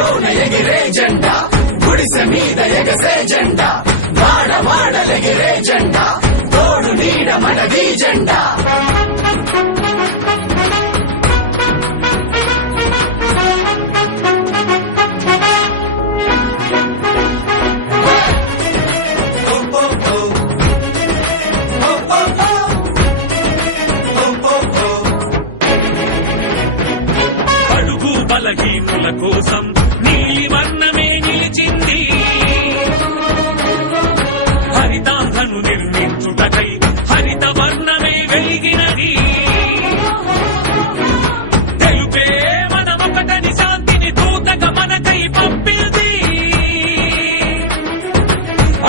గుండెల్లోన ఎగిరే జెండా, గుడిసె మీద ఎగసే జెండా, వాడ వాడలెగిరే జెండా, తోడు నీడ మనది జెండా. బలహీనుల కోసం నీలి వర్ణమే నిలిచింది, హరితాంధ్రను నిర్మించుటకై హరిత వర్ణమే వెలిగినది. తెలుపే మనమొకటని శాంతిని దూతగా మనకై పంపింది.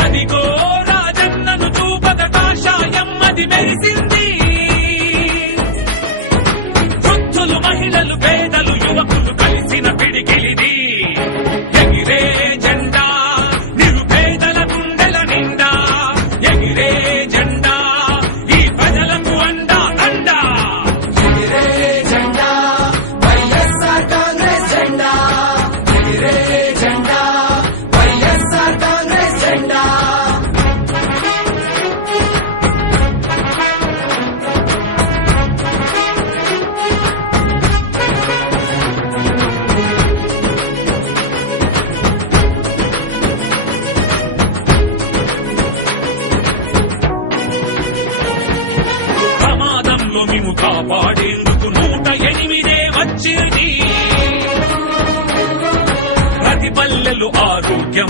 అదిగో రాజన్నను చూపక కాషాయం అది మెరిసింది. వృద్ధులు, మహిళలు, పేదలు, యువకులు కలిసిన పిడికిలిది. ఎగిరే జెండా నిరుపేదల గుండెల నిండా, ఎగిరే జెండా ఈ ప్రజలకు అండా అండా. ఎగిరే జెండా వైఎస్ఆర్ కాంగ్రెస్ జెండా, ఎగిరే జెండా వైఎస్ఆర్ కాంగ్రెస్ జెండా. ప్రమాదంలో మేము కాపాడేందుకు 108 వచ్చింది. ప్రతి పల్లెలు ఆరోగ్యం